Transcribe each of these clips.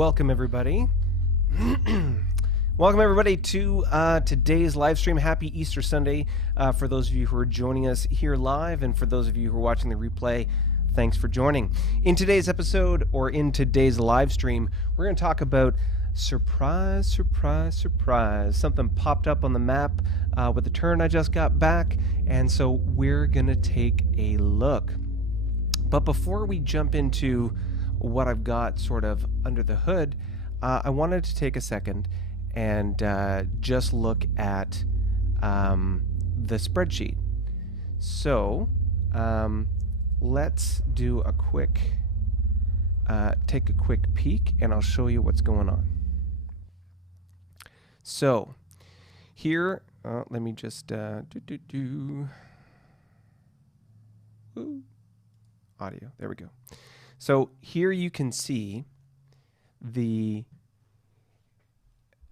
Welcome everybody. Welcome everybody to today's live stream. Happy Easter Sunday for those of you who are joining us here live, and for those of you who are watching the replay, thanks for joining. In today's episode, or in today's live stream, we're going to talk about surprise, surprise, surprise. Something popped up on the map with the turn I just got back, and so we're going to take a look. But before we jump into what I've got sort of under the hood, I wanted to take a second and just look at the spreadsheet. So let's do a quick, take a quick peek, and I'll show you what's going on. So here, let me just audio. There we go. So here you can see the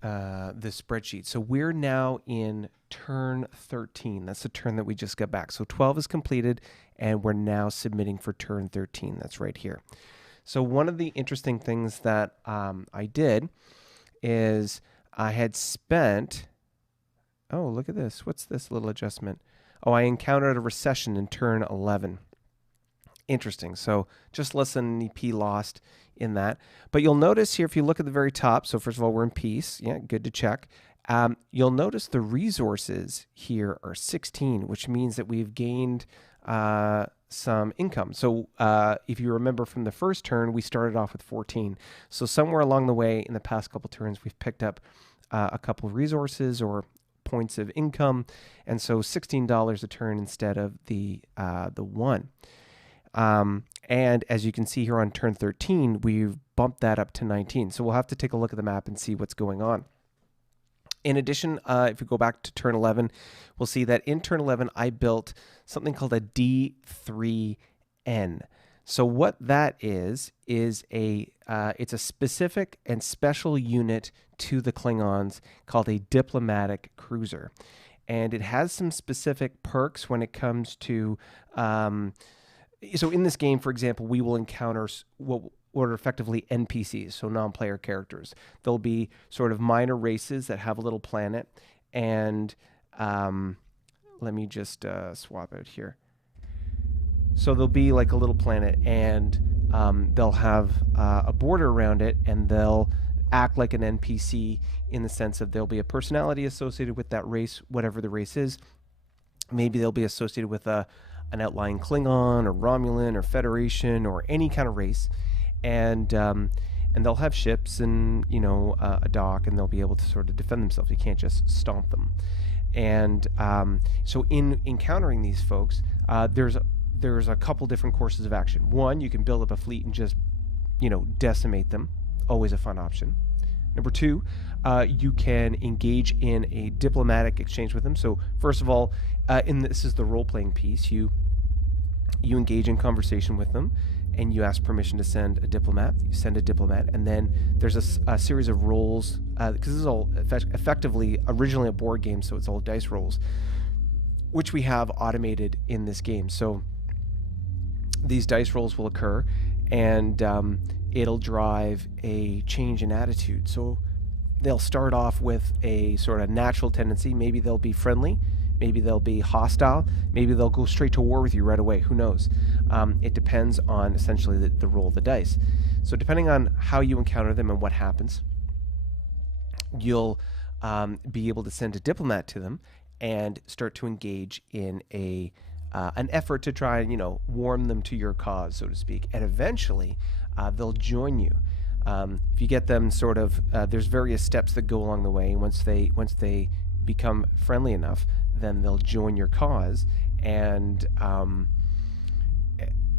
spreadsheet. So we're now in turn 13. That's the turn that we just got back. So 12 is completed, and we're now submitting for turn 13. That's right here. So one of the interesting things that I did is I had spent, oh, look at this. What's this little adjustment? Oh, I encountered a recession in turn 11. Interesting. So just less than an EP lost in that. But you'll notice here, if you look at the very top, so first of all, we're in peace. Yeah, good to check. You'll notice the resources here are 16, which means that we've gained some income. So if you remember from the first turn, we started off with 14. So somewhere along the way in the past couple turns, we've picked up a couple of resources or points of income. And so $16 a turn instead of the 1. And as you can see here on turn 13, we've bumped that up to 19. So we'll have to take a look at the map and see what's going on. In addition, if we go back to turn 11, we'll see that in turn 11, I built something called a D3N. So what that is a it's a specific and special unit to the Klingons called a diplomatic cruiser. And it has some specific perks when it comes to so in this game, for example, we will encounter what are effectively NPCs, so non-player characters. There'll be sort of minor races that have a little planet, and let me just swap out here. So there'll be like a little planet, and they'll have a border around it, and they'll act like an NPC in the sense of there'll be a personality associated with that race, whatever the race is. Maybe they'll be associated with an outlying Klingon or Romulan or Federation or any kind of race, and they'll have ships and a dock, and they'll be able to sort of defend themselves. You can't just stomp them. And so in encountering these folks, there's a couple different courses of action. One, you can build up a fleet and just decimate them. Always a fun option. Number two, you can engage in a diplomatic exchange with them. So first of all, this is the role-playing piece. You engage in conversation with them, and you ask permission to send a diplomat. You send a diplomat, and then there's a series of rolls, because this is all effectively originally a board game, so it's all dice rolls, which we have automated in this game. So these dice rolls will occur, and it'll drive a change in attitude. So they'll start off with a sort of natural tendency. Maybe they'll be friendly, maybe they'll be hostile, maybe they'll go straight to war with you right away. Who knows? It depends on essentially the roll of the dice. So depending on how you encounter them and what happens, you'll be able to send a diplomat to them and start to engage in an effort to try and warm them to your cause, so to speak. And eventually they'll join you. If you get them sort of, there's various steps that go along the way. And once they become friendly enough, then they'll join your cause, and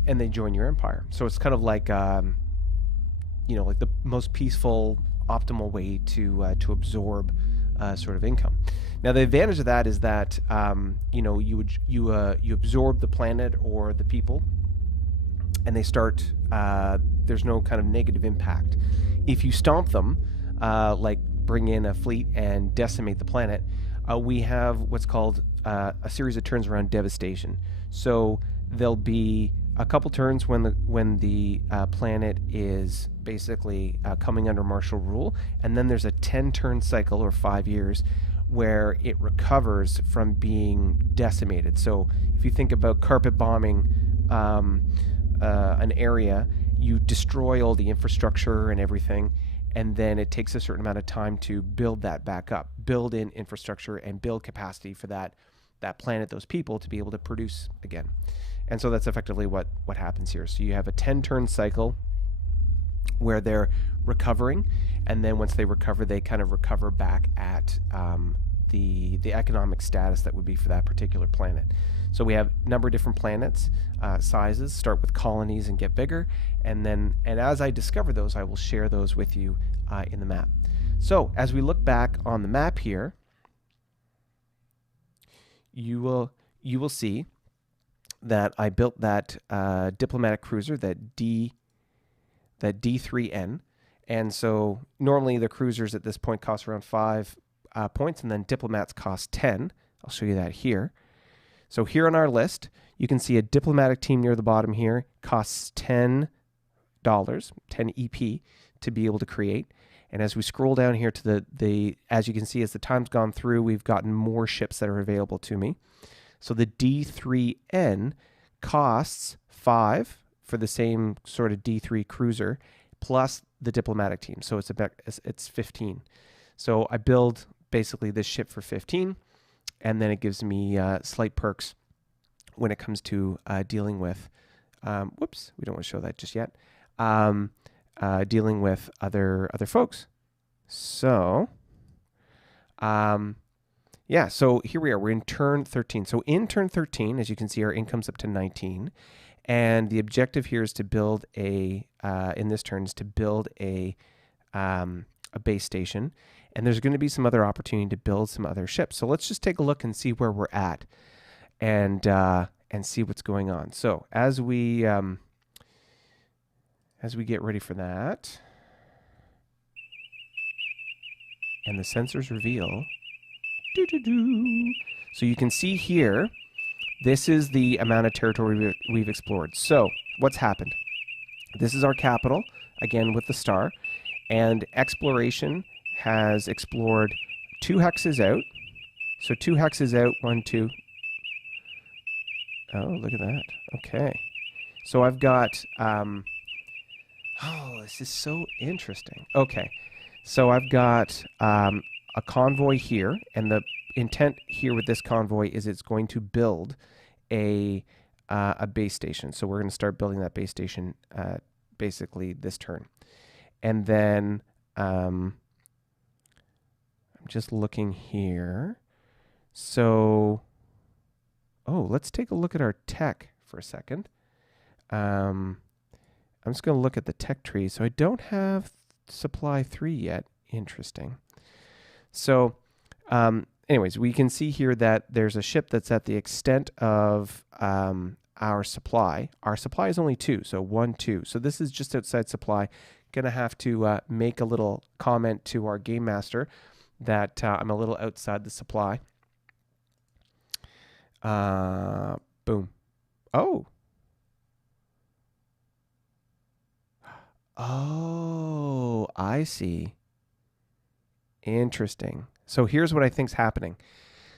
they join your empire. So it's kind of like like the most peaceful, optimal way to absorb sort of income. Now the advantage of that is that you absorb the planet or the people, and they start. There's no kind of negative impact. If you stomp them, like bring in a fleet and decimate the planet, we have what's called a series of turns around devastation. So there'll be a couple turns when the planet is basically coming under martial rule, and then there's a 10-turn cycle, or 5 years, where it recovers from being decimated. So if you think about carpet bombing an area, you destroy all the infrastructure and everything, and then it takes a certain amount of time to build that back up, build in infrastructure and build capacity for that planet, those people, to be able to produce again. And so that's effectively what happens here. So you have a 10-turn cycle where they're recovering, and then once they recover, they kind of recover back at the economic status that would be for that particular planet. So we have a number of different planets, sizes, start with colonies and get bigger, and as I discover those, I will share those with you in the map. So as we look back on the map here, you will see that I built that diplomatic cruiser, that D3N. And so normally the cruisers at this point cost around 5 points, and then diplomats cost 10. I'll show you that here. So here on our list, you can see a diplomatic team near the bottom here costs $10, 10 EP, to be able to create. And as we scroll down here to as you can see, as the time's gone through, we've gotten more ships that are available to me. So the D3N costs 5 for the same sort of D3 cruiser, plus the diplomatic team. So it's 15. So I build basically this ship for 15, and then it gives me slight perks when it comes to dealing with, whoops, we don't want to show that just yet, dealing with other folks. So, yeah, so here we are. We're in turn 13. So in turn 13, as you can see, our income's up to 19. And the objective here is to build in this turn, is to build a base station. And there's going to be some other opportunity to build some other ships. So let's just take a look and see where we're at, and see what's going on. So as we get ready for that, and the sensors reveal, so you can see here, this is the amount of territory we've explored. So what's happened? This is our capital, again with the star, and exploration has explored 2 hexes out. So 2 hexes out, 1, 2. Oh, look at that. Okay. So I've got, oh, this is so interesting. Okay. So I've got a convoy here, and the intent here with this convoy is it's going to build a base station. So we're going to start building that base station basically this turn. And then I'm just looking here. So, oh, let's take a look at our tech for a second. I'm just going to look at the tech tree. So I don't have supply 3 yet. Interesting. So anyways, we can see here that there's a ship that's at the extent of our supply. Our supply is only 2, so 1, 2. So this is just outside supply. Gonna have to make a little comment to our game master that I'm a little outside the supply. Boom. Oh. Oh, I see. Interesting. So here's what I think's happening.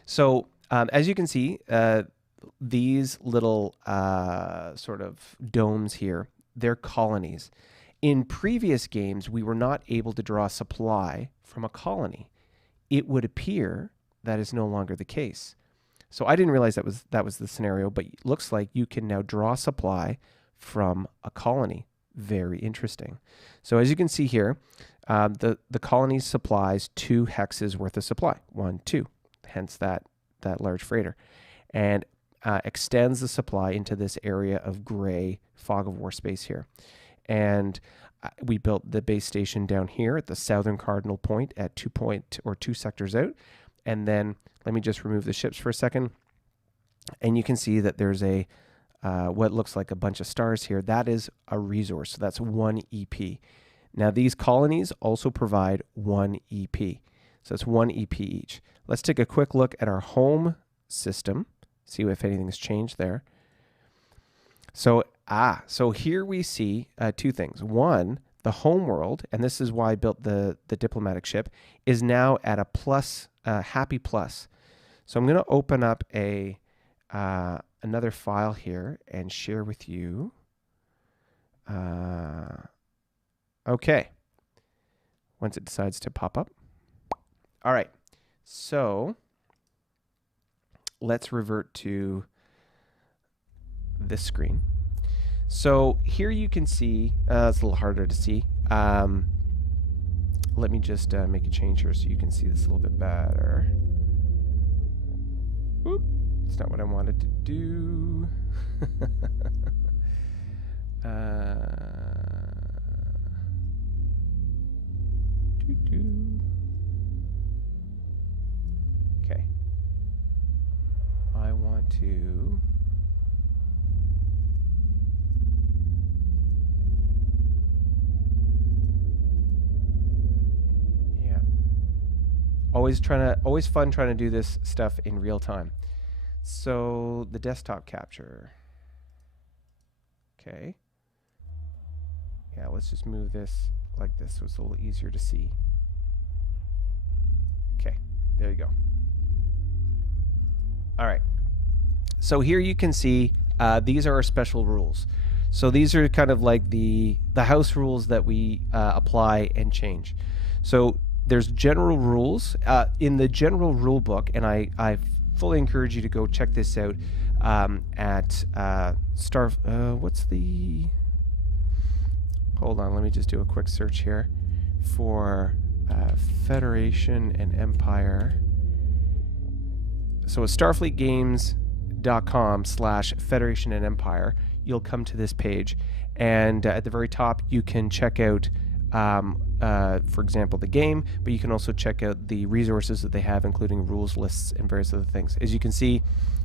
So as you can see, these little sort of domes here, they're colonies. In previous games, we were not able to draw supply from a colony. It would appear that is no longer the case. So I didn't realize that was the scenario, but it looks like you can now draw supply from a colony. Very interesting. So as you can see here, the colony supplies 2 hexes worth of supply, 1, 2, hence that large freighter, and extends the supply into this area of gray fog of war space here. And we built the base station down here at the southern cardinal point at 2 sectors out. And then let me just remove the ships for a second. And you can see that there's a what looks like a bunch of stars here. That is a resource. So that's 1 EP. Now these colonies also provide 1 EP. So it's 1 EP each. Let's take a quick look at our home system, see if anything's changed there. So So here we see two things. One, the home world, and this is why I built the diplomatic ship, is now at a plus, happy plus. So I'm going to open up another file here and share with you. Okay. Once it decides to pop up. All right. So let's revert to this screen. So here you can see, it's a little harder to see. Let me just make a change here so you can see this a little bit better. Oop, it's not what I wanted to do. Okay. I want to always fun trying to do this stuff in real time. So the desktop capture. Okay. Yeah, let's just move this like this so it's a little easier to see. Okay, there you go. All right. So here you can see these are our special rules. So these are kind of like the house rules that we apply and change. So there's general rules in the general rule book, and I fully encourage you to go check this out at what's the, hold on, let me just do a quick search here for Federation and Empire. So at starfleetgames.com/Federation and Empire, you'll come to this page, and at the very top you can check out for example, the game, but you can also check out the resources that they have, including rules lists and various other things. As you can see,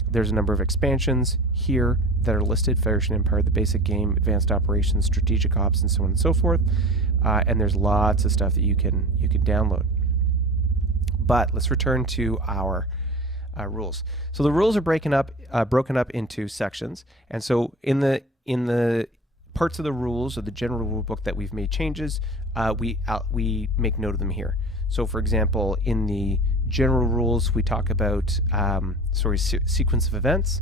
there's a number of expansions here that are listed: Federation Empire, the basic game, advanced operations, strategic ops, and so on and so forth. And there's lots of stuff that you can download. But let's return to our rules. So the rules are broken up into sections, and so in the parts of the rules of the general rule book that we've made changes, we make note of them here. So for example, in the general rules, we talk about sequence of events,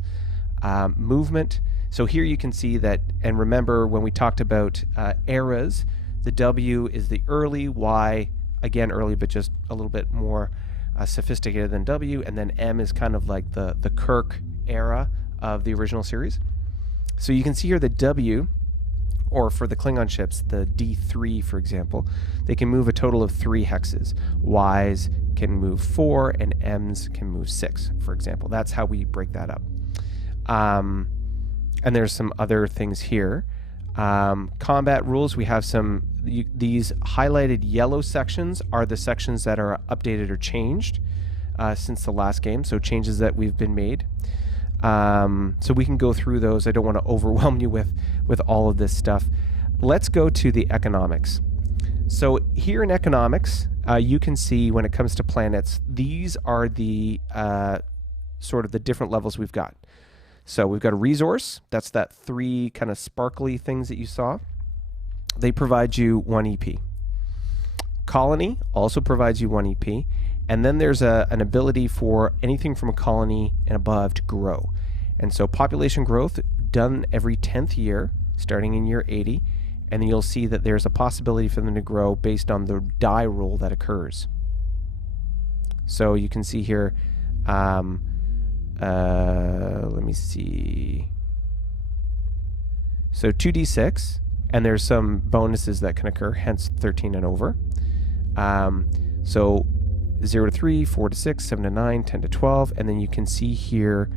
movement. So here you can see that, and remember when we talked about eras, the W is the early, Y, again early but just a little bit more sophisticated than W, and then M is kind of like the Kirk era of the original series. So you can see here the W, or for the Klingon ships, the D3, for example, they can move a total of 3 hexes. Ys can move 4, and Ms can move 6, for example. That's how we break that up. And there's some other things here. Combat rules, we have some, these highlighted yellow sections are the sections that are updated or changed since the last game, so changes that we've been made. So we can go through those. I don't want to overwhelm you with all of this stuff. Let's go to the economics. So here in economics, you can see when it comes to planets, these are the sort of the different levels we've got. So we've got a resource. That's that 3 kind of sparkly things that you saw. They provide you 1 EP. Colony also provides you 1 EP. And then there's an ability for anything from a colony and above to grow. And so population growth done every 10th year, starting in year 80. And then you'll see that there's a possibility for them to grow based on the die roll that occurs. So you can see here, let me see. So 2d6, and there's some bonuses that can occur, hence 13 and over. So 0 to 3, 4 to 6, 7 to 9, 10 to 12, and then you can see here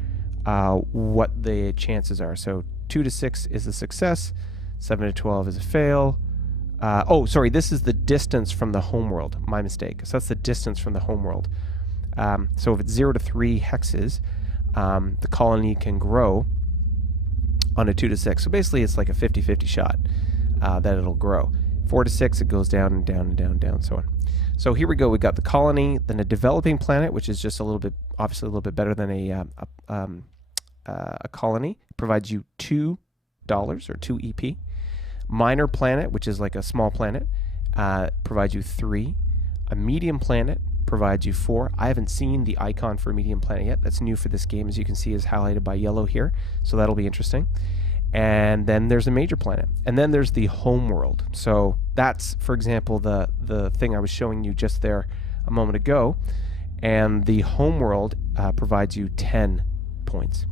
what the chances are. So 2 to 6 is a success, 7 to 12 is a fail. Oh, sorry, this is the distance from the homeworld. My mistake. So that's the distance from the homeworld. So if it's 0 to 3 hexes, the colony can grow on a 2 to 6. So basically it's like a 50-50 shot that it'll grow. 4 to 6, it goes down and down and down and down, so on. So here we go. We got the colony, then a developing planet, which is just a little bit, obviously a little bit better than a colony. It provides you 2 or 2 EP. Minor planet, which is like a small planet, provides you 3. A medium planet provides you 4. I haven't seen the icon for a medium planet yet. That's new for this game, as you can see, is highlighted by yellow here. So that'll be interesting. And then there's a major planet. And then there's the home world. So that's, for example, the thing I was showing you just there a moment ago. And the home world provides you 10 points.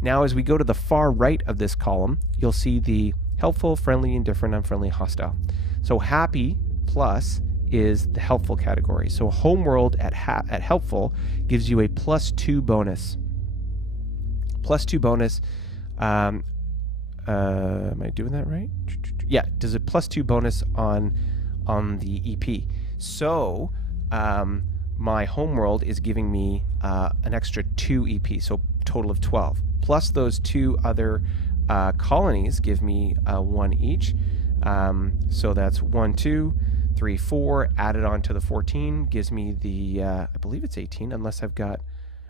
Now, as we go to the far right of this column, you'll see the helpful, friendly, indifferent, unfriendly, hostile. So happy plus is the helpful category. So homeworld at helpful gives you a +2 bonus. +2 bonus. Am I doing that right? Yeah, does a +2 bonus on the EP. So my homeworld is giving me an extra 2 EP, so total of 12. Plus those 2 other colonies give me 1 each. So that's 1, 2, 3, 4 added on to the 14 gives me the, I believe it's 18, unless I've got,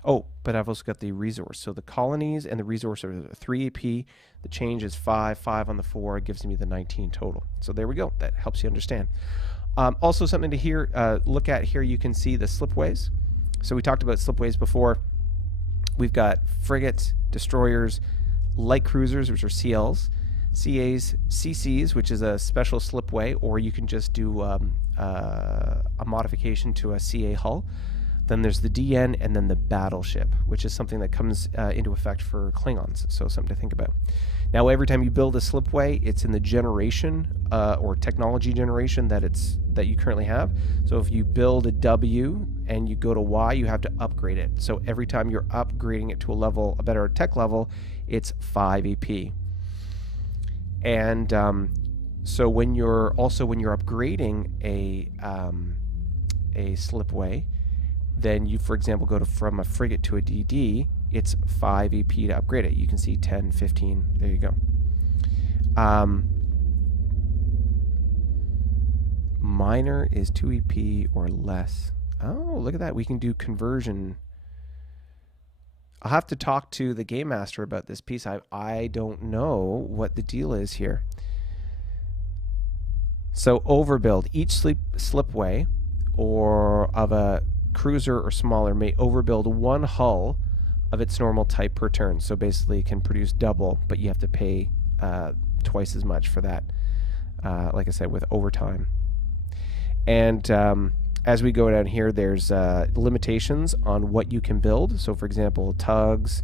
but I've also got the resource. So the colonies and the resource are 3 AP. The change is 5 on the 4 gives me the 19 total. So there we go. That helps you understand. Also something to look at here, you can see the slipways. So we talked about slipways before. We've got frigates, destroyers, light cruisers, which are CLs, CAs, CCs, which is a special slipway, or you can just do a modification to a CA hull. Then there's the DN, and then the battleship, which is something that comes into effect for Klingons, so something to think about. Now, every time you build a slipway, it's in the generation or technology generation that you currently have. So if you build a W and you go to Y, you have to upgrade it. So every time you're upgrading it to a better tech level, it's 5 EP. And so when you're upgrading a slipway, then you, for example, go from a frigate to a DD, it's 5 EP to upgrade it. You can see 10, 15, there you go. Minor is 2 EP or less. Oh, look at that. We can do conversion. I'll have to talk to the game master about this piece. I don't know what the deal is here. So overbuild. Each slipway or of a cruiser or smaller may overbuild 1 hull of its normal type per turn. So basically it can produce double, but you have to pay twice as much for that, like I said, with overtime. And as we go down here, there's limitations on what you can build. So for example, tugs,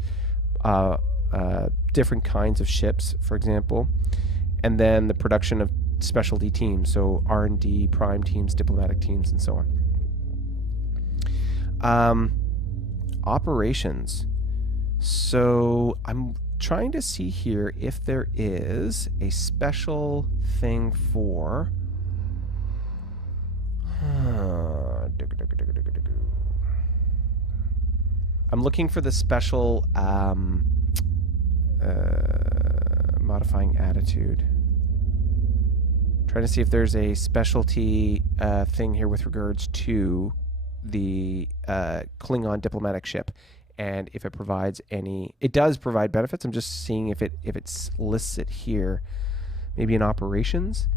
different kinds of ships, for example, and then the production of specialty teams, so R&D, prime teams, diplomatic teams, and so on. Operations. So I'm trying to see here if there is a special thing for I'm looking for the special modifying attitude. Trying to see if there's a specialty thing here with regards to the Klingon diplomatic ship, and if it provides any. It does provide benefits. I'm just seeing if it lists it here. Maybe in operations.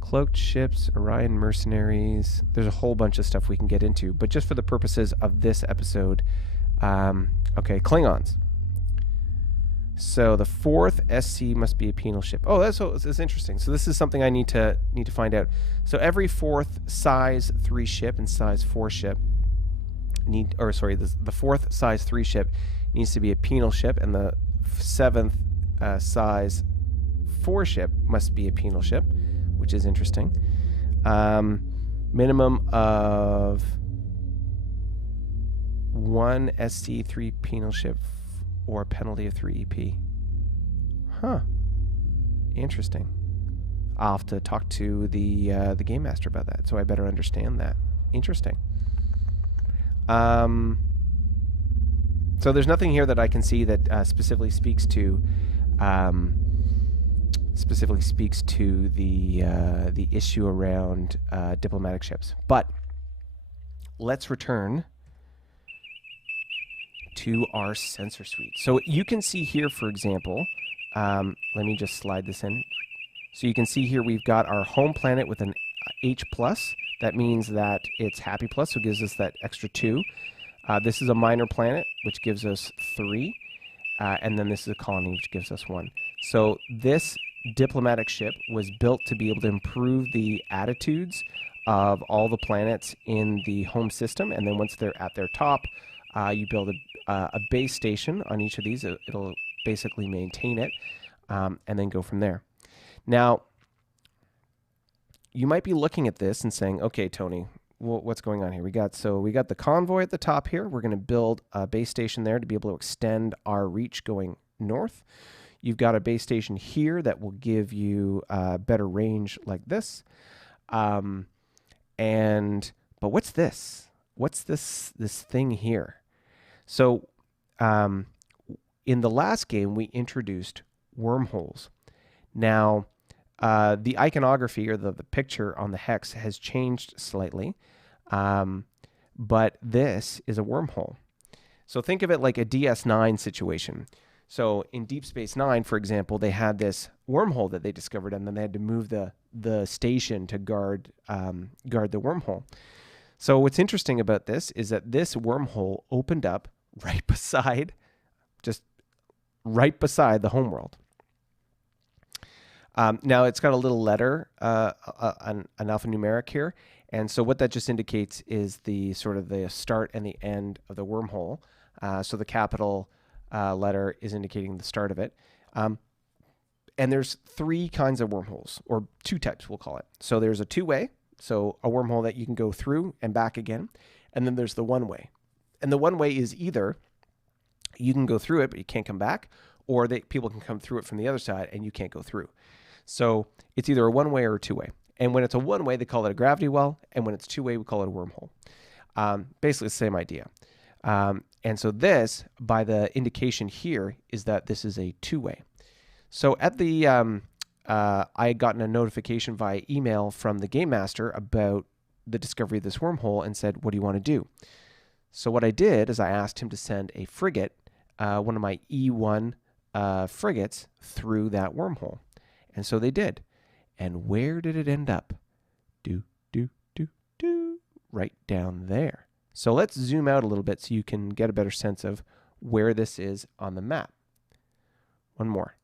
Cloaked ships, Orion mercenaries. There's a whole bunch of stuff we can get into, but just for the purposes of this episode, okay, Klingons. So the 4th SC must be a penal ship. Oh, that's interesting. So this is something I need to find out. So every 4th size 3 ship and size 4 ship the 4th size 3 ship needs to be a penal ship, and the 7th size 4 ship must be a penal ship, which is interesting. Minimum of 1 SC 3 penal ship or a penalty of 3 EP. Huh. Interesting. I'll have to talk to the game master about that, so I better understand that. Interesting. So there's nothing here that I can see that specifically speaks to the issue around diplomatic ships. But let's return to our sensor suite. So you can see here, for example, let me just slide this in. So you can see here we've got our home planet with an H+. That means that it's happy plus, so it gives us that extra 2. This is a minor planet, which gives us 3. And then this is a colony, which gives us 1. So this diplomatic ship was built to be able to improve the attitudes of all the planets in the home system. And then once they're at their top, you build a base station on each of these. It'll basically maintain it and then go from there. Now, you might be looking at this and saying, okay, Tony, what's going on here? We got the convoy at the top here. We're going to build a base station there to be able to extend our reach going north. You've got a base station here that will give you better range like this. But what's this? What's this thing here? So in the last game, we introduced wormholes. Now, the iconography or the picture on the hex has changed slightly, but this is a wormhole. So think of it like a DS9 situation. So in Deep Space Nine, for example, they had this wormhole that they discovered, and then they had to move the station to guard the wormhole. So what's interesting about this is that this wormhole opened up right beside the homeworld. Now it's got a little letter, an alphanumeric here, and so what that just indicates is the sort of the start and the end of the wormhole. So the capital letter is indicating the start of it. And there's 3 kinds of wormholes, or 2 types, we'll call it. So there's a 2-way, so a wormhole that you can go through and back again, and then there's the 1-way. And the 1-way is either you can go through it, but you can't come back, or people can come through it from the other side and you can't go through. So it's either a 1-way or a 2-way. And when it's a 1-way, they call it a gravity well. And when it's 2-way, we call it a wormhole. Basically the same idea. And so this, by the indication here, is that this is a 2-way. So at the, I had gotten a notification via email from the Game Master about the discovery of this wormhole and said, what do you want to do? So what I did is I asked him to send a frigate, one of my E1 frigates, through that wormhole. And so they did. And where did it end up? Right down there. So let's zoom out a little bit so you can get a better sense of where this is on the map. One more.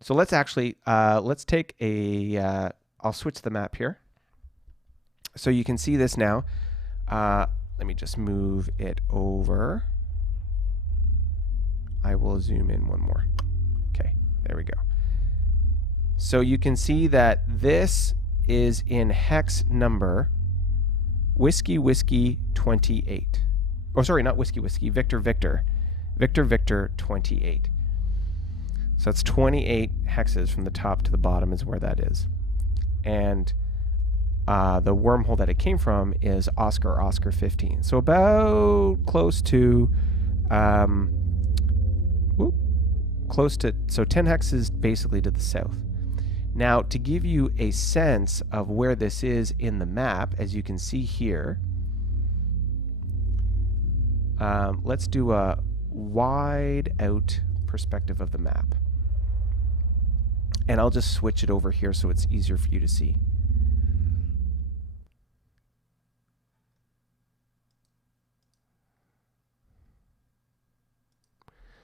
So let's actually, let's take a, I'll switch the map here. So you can see this now. Let me just move it over. I will zoom in one more. Okay, there we go. So you can see that this is in hex number Whiskey Whiskey 28. Oh, sorry, not Whiskey Whiskey, Victor Victor. Victor Victor 28. So that's 28 hexes from the top to the bottom is where that is. And the wormhole that it came from is Oscar Oscar 15. So about close to, so 10 hexes basically to the south. Now, to give you a sense of where this is in the map, as you can see here, let's do a wide out perspective of the map. And I'll just switch it over here so it's easier for you to see.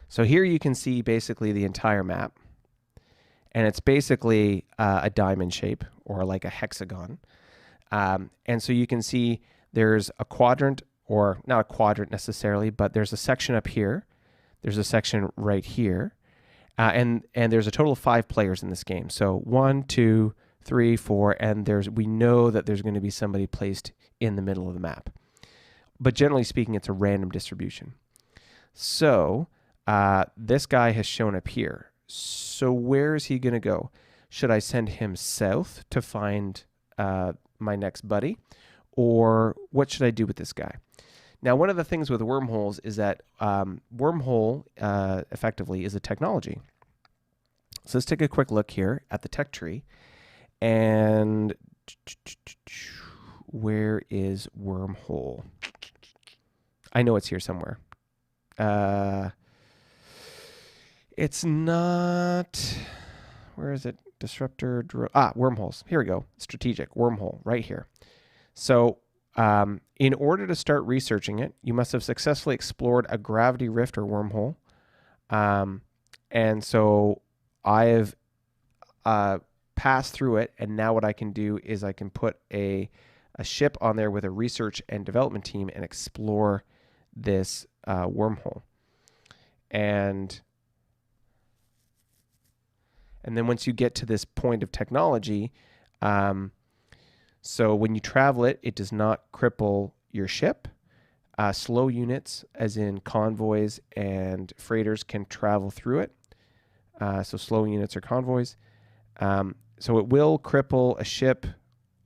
So here you can see basically the entire map. And it's basically a diamond shape or like a hexagon. And so you can see there's a quadrant, or not a quadrant necessarily, but there's a section up here. There's a section right here. And there's a total of 5 players in this game. So 1, 2, 3, 4, and we know that there's going to be somebody placed in the middle of the map. But generally speaking, it's a random distribution. So this guy has shown up here. So where is he going to go? Should I send him south to find my next buddy? Or what should I do with this guy? Now, one of the things with wormholes is that wormhole effectively is a technology. So let's take a quick look here at the tech tree. And where is wormhole? I know it's here somewhere. It's not. Where is it? Disruptor. Wormholes. Here we go. Strategic wormhole right here. So, in order to start researching it, you must have successfully explored a gravity rift or wormhole. And so I have passed through it, and now what I can do is I can put a ship on there with a research and development team and explore this wormhole. And then once you get to this point of technology, so when you travel it, it does not cripple your ship. Slow units, as in convoys and freighters, can travel through it. So slow units are convoys. So it will cripple a ship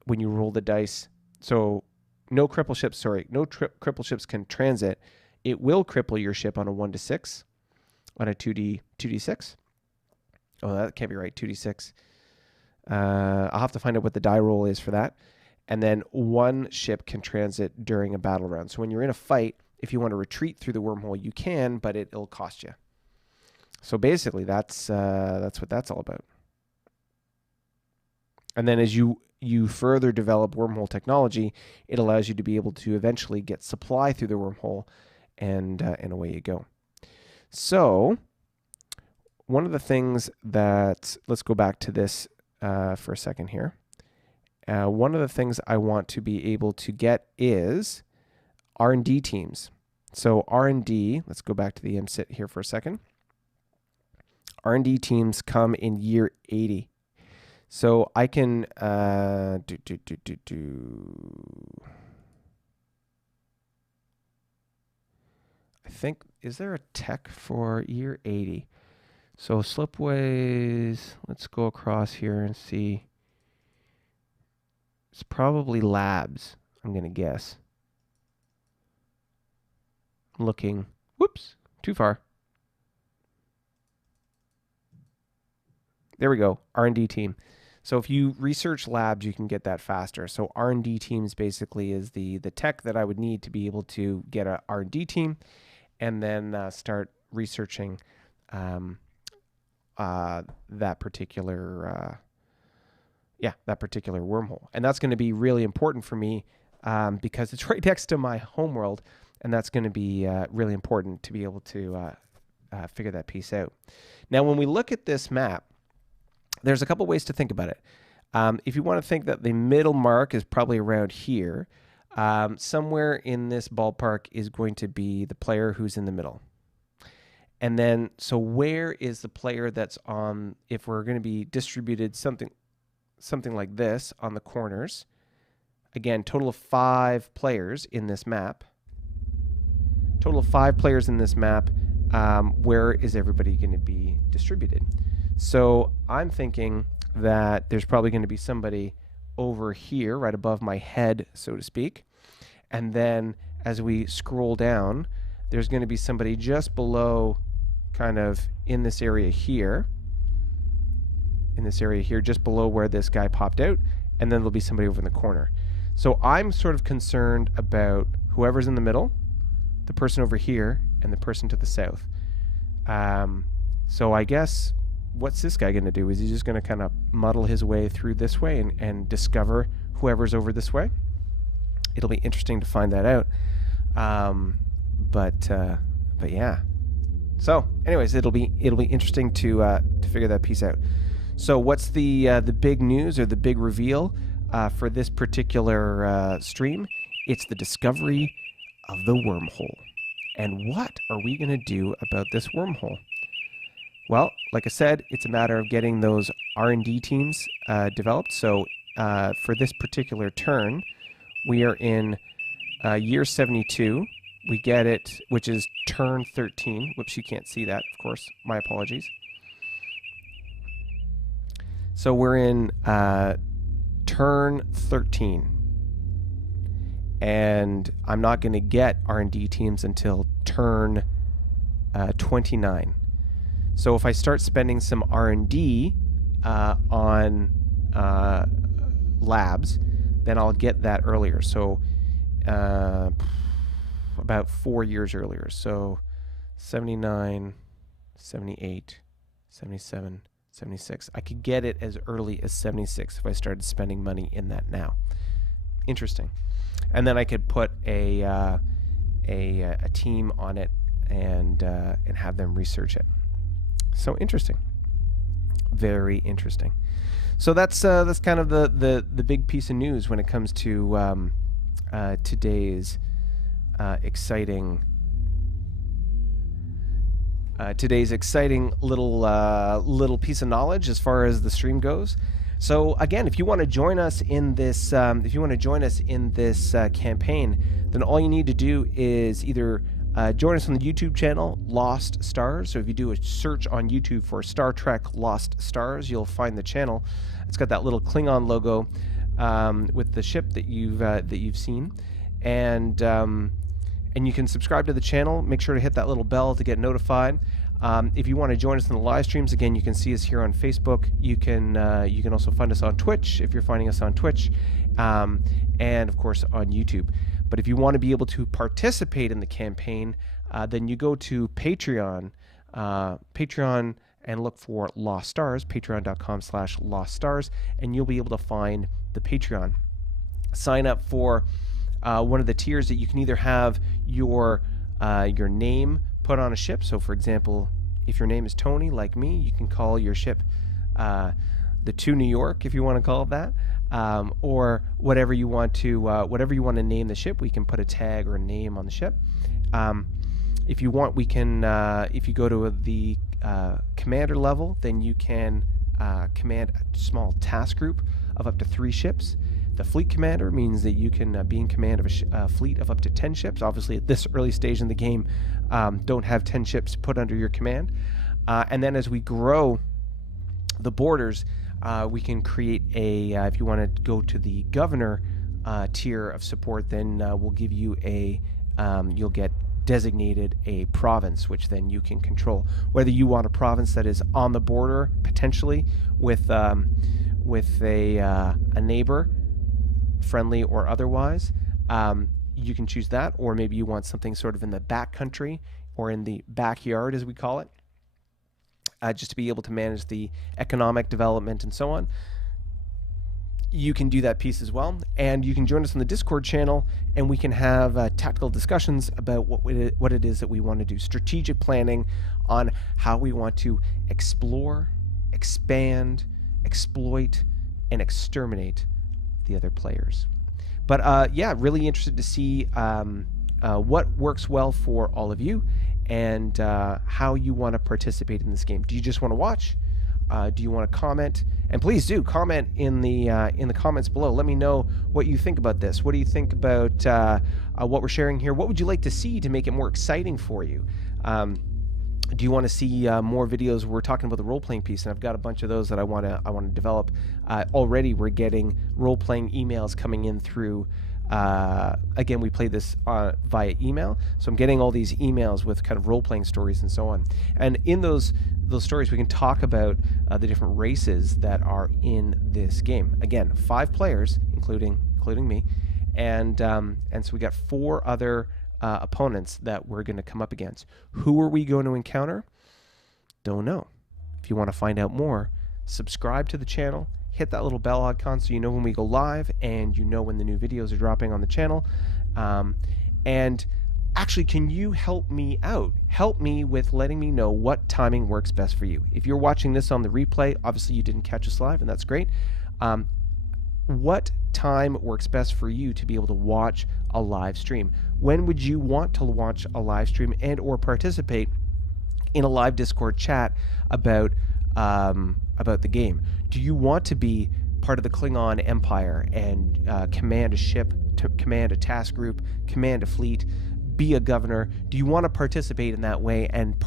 when you roll the dice. So no cripple ships, cripple ships can transit. It will cripple your ship on a 1 to 6, on a 2d6. Oh, that can't be right. 2d6. I'll have to find out what the die roll is for that. And then one ship can transit during a battle round. So when you're in a fight, if you want to retreat through the wormhole, you can, but it'll cost you. So basically, that's what that's all about. And then as you further develop wormhole technology, it allows you to be able to eventually get supply through the wormhole, and away you go. So one of the things that, let's go back to this for a second here. One of the things I want to be able to get is R&D teams. So R&D, let's go back to the MSIT here for a second. R&D teams come in year 80. So I can I think, is there a tech for year 80? So slipways, let's go across here and see. It's probably labs, I'm going to guess. Looking, whoops, too far. There we go, R&D team. So if you research labs, you can get that faster. So R&D teams basically is the tech that I would need to be able to get a R&D team and then start researching that particular wormhole. And that's going to be really important for me because it's right next to my homeworld, and that's going to be really important to be able to figure that piece out. Now, when we look at this map, there's a couple ways to think about it. If you want to think that the middle mark is probably around here, somewhere in this ballpark is going to be the player who's in the middle. And then, so where is the player that's on, if we're going to be distributed something like this on the corners? Again, total of 5 players in this map. Total of 5 players in this map. Where is everybody going to be distributed? So I'm thinking that there's probably going to be somebody over here, right above my head, so to speak. And then as we scroll down, there's going to be somebody just below, kind of in this area here. Just below where this guy popped out. And then there'll be somebody over in the corner. So I'm sort of concerned about whoever's in the middle, the person over here, and the person to the south. So I guess, what's this guy going to do? Is he just going to kind of muddle his way through this way and discover whoever's over this way? It'll be interesting to find that out. But yeah. So anyways, it'll be interesting to figure that piece out. So what's the big news or the big reveal for this particular stream? It's the discovery of the wormhole. And what are we going to do about this wormhole? Well, like I said, it's a matter of getting those R&D teams developed. So for this particular turn, we are in year 72. We get it, which is turn 13. Whoops, you can't see that, of course. My apologies. So we're in turn 13. And I'm not going to get R&D teams until turn 29. So if I start spending some R&D on labs, then I'll get that earlier. So about 4 years earlier. So 79, 78, 77, 76. I could get it as early as 76 if I started spending money in that now. Interesting. And then I could put a team on it and have them research it. So interesting. Very interesting. So that's kind of the big piece of news when it comes to today's exciting little piece of knowledge as far as the stream goes. So again, if you want to join us in this, campaign, then all you need to do is either join us on the YouTube channel Lost Stars. So if you do a search on YouTube for Star Trek Lost Stars, you'll find the channel. It's got that little Klingon logo with the ship that you've seen, and you can subscribe to the channel. Make sure to hit that little bell to get notified. If you want to join us in the live streams, again, you can see us here on Facebook. You can also find us on Twitch if you're finding us on Twitch, and of course on YouTube. But if you want to be able to participate in the campaign, then you go to Patreon, and look for Lost Stars, patreon.com/loststars, and you'll be able to find the Patreon. Sign up for one of the tiers that you can either have your name put on a ship. So for example, if your name is Tony, like me, you can call your ship the To New York, if you want to call it that, or whatever you want to name the ship. We can put a tag or a name on the ship. If you want, we can, if you go to the commander level, then you can command a small task group of up to 3 ships. The fleet commander means that you can be in command of a fleet of up to 10 ships. Obviously, at this early stage in the game, don't have 10 ships put under your command. And then as we grow the borders, we can create if you want to go to the governor tier of support, then we'll give you you'll get designated a province, which then you can control. Whether you want a province that is on the border, potentially, with a neighbor, friendly or otherwise, you can choose that, or maybe you want something sort of in the back country or in the backyard, as we call it, just to be able to manage the economic development and so on. You can do that piece as well, and you can join us on the Discord channel, and we can have tactical discussions about what it is that we want to do, strategic planning on how we want to explore, expand, exploit, and exterminate the other players. But yeah, really interested to see what works well for all of you, and how you want to participate in this game. Do you just want to watch? Do you want to comment? And please do comment in the comments below. Let me know what you think about this. What do you think about what we're sharing here? What would you like to see to make it more exciting for you? Do you want to see more videos? We're talking about the role-playing piece, and I've got a bunch of those that I want to develop. Already, we're getting role-playing emails coming in through. Again, we play this via email, so I'm getting all these emails with kind of role-playing stories and so on. And in those stories, we can talk about the different races that are in this game. Again, 5 players, including me, and so we got 4 other opponents that we're going to come up against. Who are we going to encounter? Don't know. If you want to find out more, subscribe to the channel. Hit that little bell icon so you know when we go live, and you know when the new videos are dropping on the channel. And actually, can you help me out? Help me with letting me know what timing works best for you. If you're watching this on the replay, obviously you didn't catch us live, and that's great. What time works best for you to be able to watch a live stream? When would you want to watch a live stream and or participate in a live Discord chat about the game? Do you want to be part of the Klingon Empire and command a ship, to command a task group, command a fleet, be a governor? Do you want to participate in that way and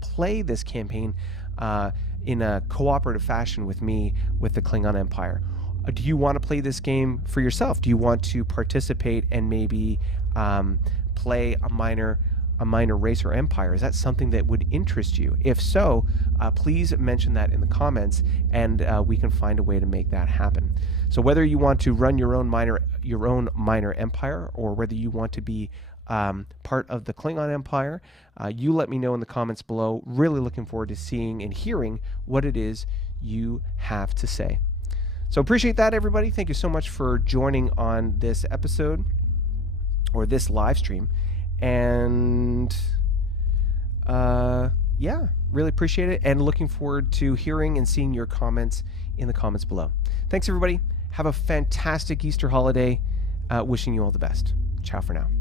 play this campaign in a cooperative fashion with me, with the Klingon Empire? Do you want to play this game for yourself? Do you want to participate and maybe play a minor race or empire? Is that something that would interest you? If so, please mention that in the comments, and we can find a way to make that happen. So whether you want to run your own minor empire, or whether you want to be part of the Klingon Empire? You let me know in the comments below. Really looking forward to seeing and hearing what it is you have to say. So appreciate that, everybody. Thank you so much for joining on this episode or this live stream. And yeah, really appreciate it, and looking forward to hearing and seeing your comments in the comments below. Thanks, everybody. Have a fantastic Easter holiday. Wishing you all the best. Ciao for now.